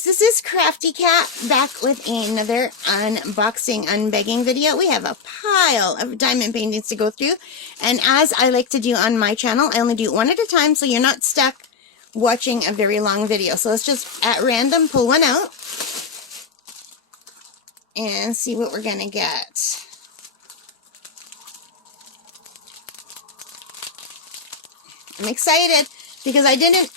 guys, this is Crafty Cat back with another unboxing, unbagging video. We have a pile of diamond paintings to go through, and as I like to do on my channel, I only do one at a time, so you're not stuck watching a very long video. So let's just, at random, pull one out and see what we're gonna get. I'm excited because I didn't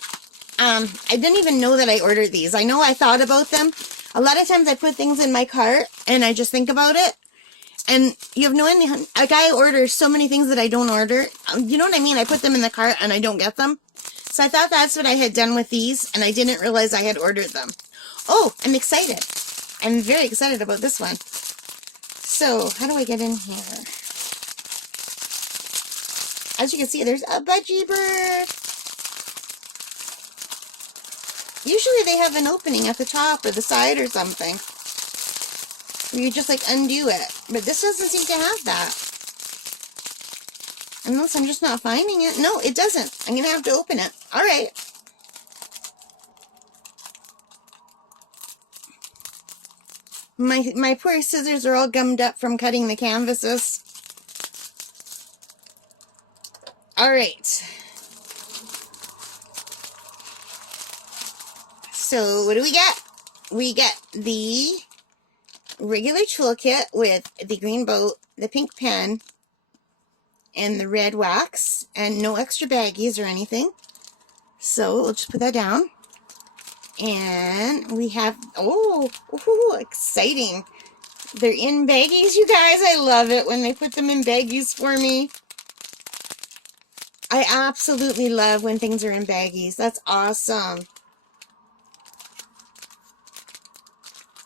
even know that I ordered these. I know I thought about them. A lot of times I put things in my cart and I just think about it. And you have no idea, like I order so many things that I don't order. You know what I mean? I put them in the cart and I don't get them. So I thought that's what I had done with these, and I didn't realize I had ordered them. Oh, I'm excited. I'm very excited about this one. So, how do I get in here? As you can see, there's a budgie bird. Usually they have an opening at the top or the side or something, where you just like undo it. But this doesn't seem to have that. Unless I'm just not finding it. No, it doesn't. I'm going to have to open it. All right. My poor scissors are all gummed up from cutting the canvases. All right. So what do we get? We get the regular toolkit with the green boat, the pink pen, and the red wax, and no extra baggies or anything. So we'll just put that down. And we have, oh, exciting. They're in baggies, you guys. I love it when they put them in baggies for me. I absolutely love when things are in baggies. That's awesome.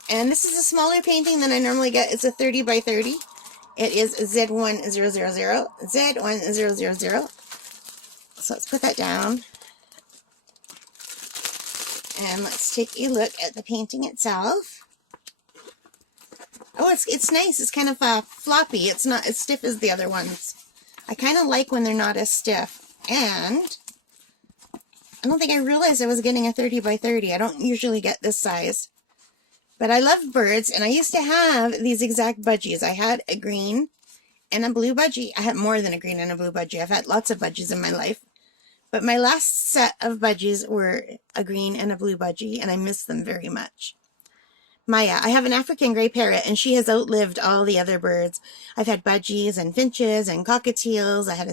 And this is a smaller painting than I normally get. It's a 30 by 30. It is Z1000. Z1000. So let's put that down. And let's take a look at the painting itself. Oh, it's nice. It's kind of floppy. It's not as stiff as the other ones. I kind of like when they're not as stiff. And I don't think I realized I was getting a 30 by 30. I don't usually get this size. But I love birds, and I used to have these exact budgies. I had a green and a blue budgie. I had more than a green and a blue budgie. I've had lots of budgies in my life. But my last set of budgies were a green and a blue budgie, and I miss them very much. Maya, I have an African gray parrot, and she has outlived all the other birds. I've had budgies and finches and cockatiels. I had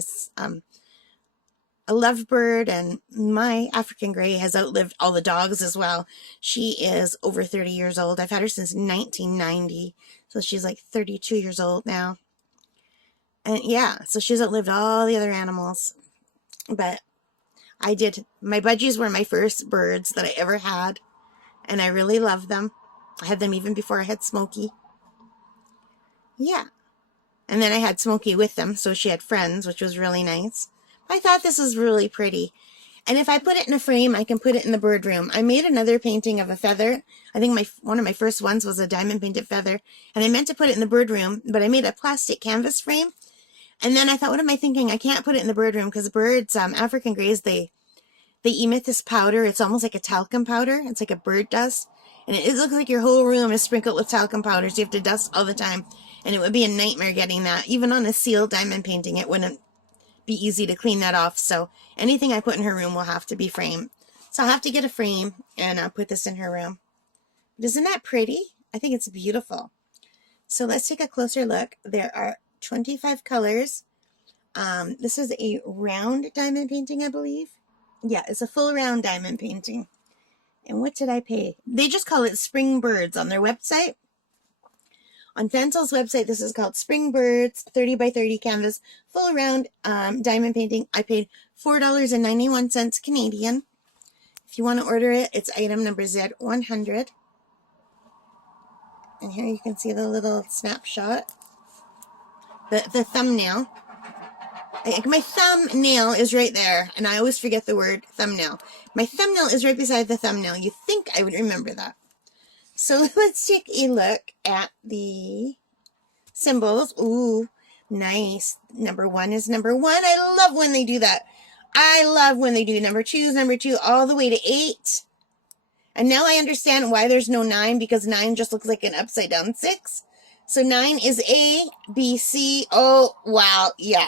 a lovebird, and my African gray has outlived all the dogs as well. She is over 30 years old. I've had her since 1990, so she's like 32 years old now. And yeah, so she's outlived all the other animals. But my budgies were my first birds that I ever had, and I really loved them. I had them even before I had Smokey. Yeah. And then I had Smokey with them, so she had friends, which was really nice. I thought this was really pretty. And if I put it in a frame, I can put it in the bird room. I made another painting of a feather. I think one of my first ones was a diamond painted feather. And I meant to put it in the bird room, but I made a plastic canvas frame. And then I thought, what am I thinking? I can't put it in the bird room because birds, African grays, they emit this powder. It's almost like a talcum powder. It's like a bird dust. And it looks like your whole room is sprinkled with talcum powder. So you have to dust all the time. And it would be a nightmare getting that. Even on a sealed diamond painting, it wouldn't be easy to clean that off. So anything I put in her room will have to be framed. So I'll have to get a frame and I'll put this in her room. But isn't that pretty? I think it's beautiful. So let's take a closer look. There are 25 colors. This is a round diamond painting, I believe. Yeah, it's a full round diamond painting. And what did I pay? They just call it Spring Birds on their website. On Fansells' website, this is called Spring Birds 30 by 30 canvas full round diamond painting. I paid $4.91 Canadian. If you want to order it, it's item number Z100. And here you can see the little snapshot. The thumbnail. My thumbnail is right there, and I always forget the word thumbnail. My thumbnail is right beside the thumbnail. You think I would remember that. So let's take a look at the symbols. Ooh, nice. Number 1 is number 1. I love when they do that. I love when they do number 2 is number 2 all the way to 8. And now I understand why there's no 9, because 9 just looks like an upside down 6. So 9 is A, B, C. Oh, wow. Yeah.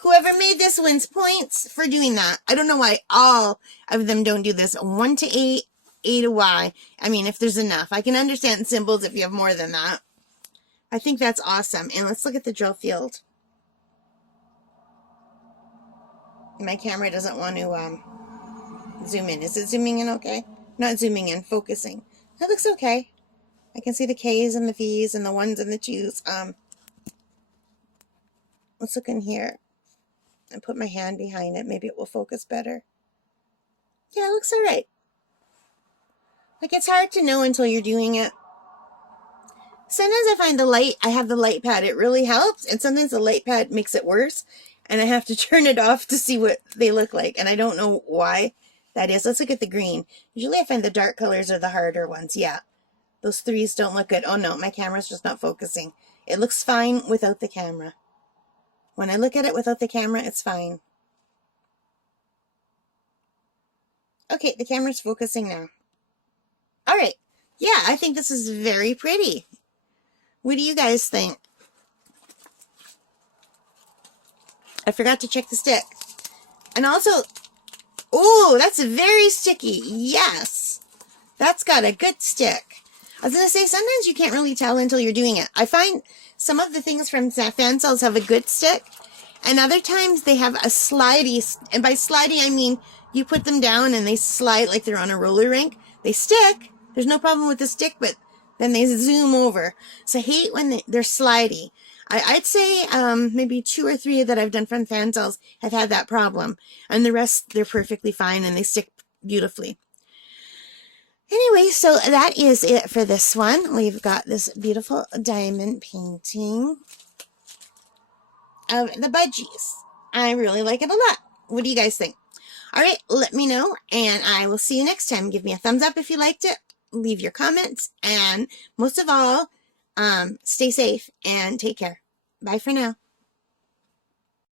Whoever made this wins points for doing that. I don't know why all of them don't do this. 1 to A, A to Y. I mean, if there's enough. I can understand symbols if you have more than that. I think that's awesome. And let's look at the drill field. My camera doesn't want to zoom in. Is it zooming in okay? Not zooming in, focusing. That looks okay. I can see the K's and the V's and the 1s and the 2s. Let's look in here and put my hand behind it. Maybe it will focus better. Yeah, it looks all right. Like, it's hard to know until you're doing it. Sometimes I find I have the light pad, it really helps. And sometimes the light pad makes it worse. And I have to turn it off to see what they look like. And I don't know why that is. Let's look at the green. Usually I find the dark colors are the harder ones. Yeah. Those 3s don't look good. Oh no, my camera's just not focusing. It looks fine without the camera. When I look at it without the camera, it's fine. Okay, the camera's focusing now. All right. Yeah, I think this is very pretty. What do you guys think? I forgot to check the stick. And also, oh, that's very sticky. Yes. That's got a good stick. I was going to say, sometimes you can't really tell until you're doing it. I find some of the things from Fansells have a good stick, and other times they have a slidey, and by slidey I mean you put them down and they slide like they're on a roller rink. They stick. There's no problem with the stick, but then they zoom over. So I hate when they're slidey. I'd say maybe 2 or 3 that I've done from Fansells have had that problem, and the rest, they're perfectly fine and they stick beautifully. Anyway, so that is it for this one. We've got this beautiful diamond painting of the Budgies. I really like it a lot. What do you guys think? All right, let me know, and I will see you next time. Give me a thumbs up if you liked it. Leave your comments, and most of all, stay safe and take care. Bye for now.